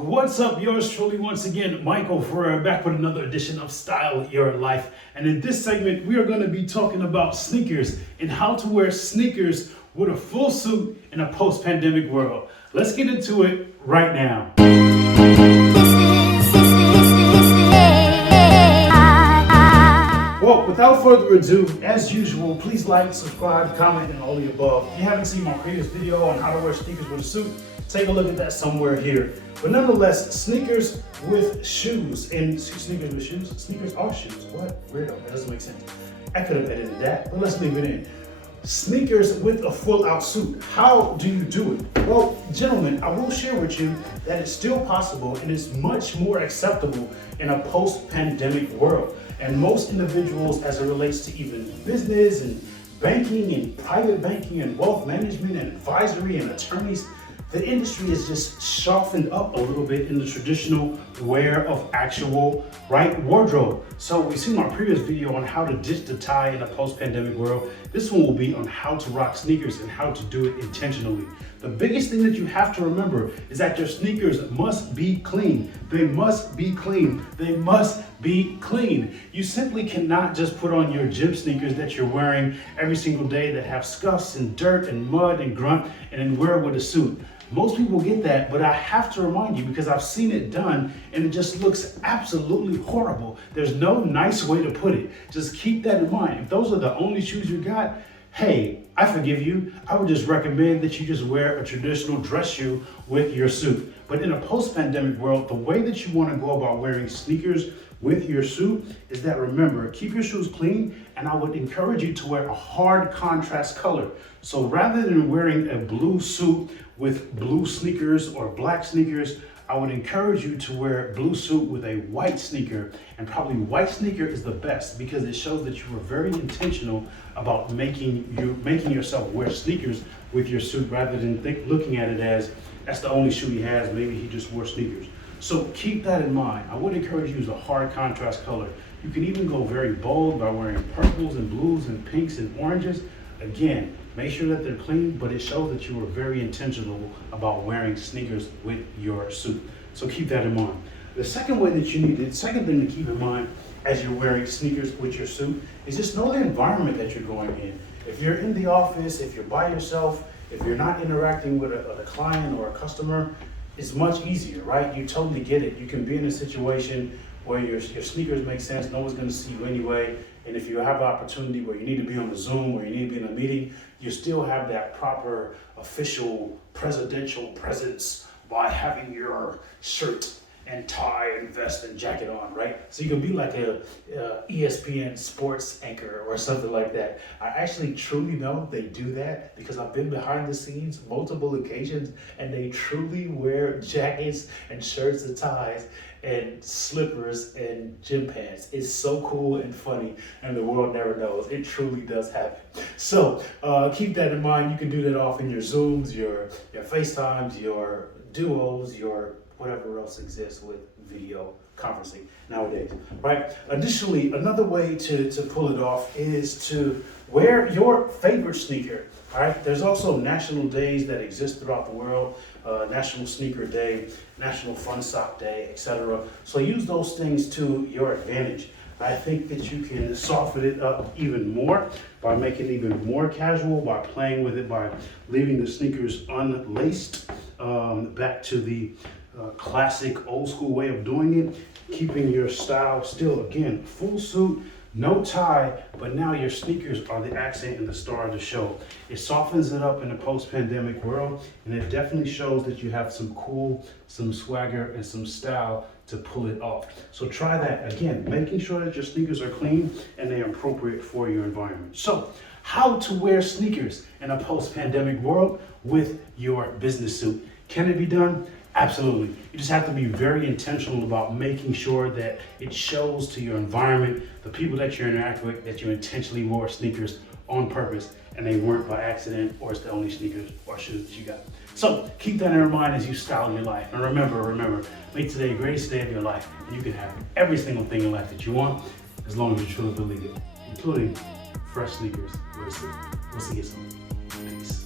What's up? Yours truly once again, Michael Ferrera, back with another edition of Style Your Life. And in this segment, we are going to be talking about sneakers and how to wear sneakers with a full suit in a post-pandemic world. Let's get into it right now. Well, without further ado, as usual, please like, subscribe, comment, and all the above. If you haven't seen my previous video on how to wear sneakers with a suit, take a look at that somewhere here. But nonetheless, sneakers with shoes. And sneakers with shoes? Sneakers are shoes. What? Weirdo. That doesn't make sense. I could have edited that, but let's leave it in. Sneakers with a full out suit. How do you do it? Well, gentlemen, I will share with you that it's still possible and it's much more acceptable in a post-pandemic world. And most individuals, as it relates to even business and banking and private banking and wealth management and advisory and attorneys, the industry is just softened up a little bit in the traditional wear of actual wardrobe. So we've seen our previous video on how to ditch the tie in a post-pandemic world. This one will be on how to rock sneakers and how to do it intentionally. The biggest thing that you have to remember is that your sneakers must be clean. They must be clean. They must be clean. You simply cannot just put on your gym sneakers that you're wearing every single day that have scuffs and dirt and mud and grunt and then wear it with a suit. Most people get that, but I have to remind you because I've seen it done and it just looks absolutely horrible. There's no nice way to put it. Just keep that in mind. If those are the only shoes you got, hey, I forgive you. I would just recommend that you just wear a traditional dress shoe with your suit. But in a post-pandemic world, the way that you want to go about wearing sneakers with your suit is that, remember, keep your shoes clean, and I would encourage you to wear a hard contrast color. So rather than wearing a blue suit with blue sneakers or black sneakers, I would encourage you to wear a blue suit with a white sneaker, and probably white sneaker is the best because it shows that you were very intentional about making yourself wear sneakers with your suit rather than looking at it as that's the only shoe he has, maybe he just wore sneakers. So keep that in mind. I would encourage you to use a hard contrast color. You can even go very bold by wearing purples and blues and pinks and oranges. Again, make sure that they're clean, but it shows that you were very intentional about wearing sneakers with your suit. So keep that in mind. The second thing to keep in mind as you're wearing sneakers with your suit is just know the environment that you're going in. If you're in the office, if you're by yourself, if you're not interacting with a client or a customer, it's much easier, right? You totally get it. You can be in a situation where your sneakers make sense, no one's gonna see you anyway, and if you have an opportunity where you need to be on a Zoom or you need to be in a meeting, you still have that proper official presidential presence by having your shirt and tie and vest and jacket on, right? So you can be like a ESPN sports anchor or something like that. I actually truly know they do that because I've been behind the scenes multiple occasions and they truly wear jackets and shirts and ties and slippers and gym pants. It's so cool and funny and the world never knows. It truly does happen. So keep that in mind. You can do that off in your Zooms, your FaceTimes, your Duos, your whatever else exists with video conferencing nowadays, right? Additionally, another way to pull it off is to wear your favorite sneaker, all right? There's also national days that exist throughout the world, National Sneaker Day, National Fun Sock Day, etc. So use those things to your advantage. I think that you can soften it up even more by making it even more casual, by playing with it, by leaving the sneakers unlaced, back to the classic old school way of doing it, keeping your style still, again, full suit, no tie, but now your sneakers are the accent and the star of the show. It softens it up in a post-pandemic world, and it definitely shows that you have some cool, some swagger, and some style to pull it off. So try that. Again, making sure that your sneakers are clean and they are appropriate for your environment. So how to wear sneakers in a post-pandemic world with your business suit. Can it be done? Absolutely. You just have to be very intentional about making sure that it shows to your environment, the people that you interact with, that you intentionally wore sneakers on purpose and they weren't by accident or it's the only sneakers or shoes that you got. So keep that in mind as you style your life. And remember, make today the greatest day of your life. And you can have every single thing in life that you want as long as you truly believe it, including fresh sneakers with a suit. We'll see you soon. Peace.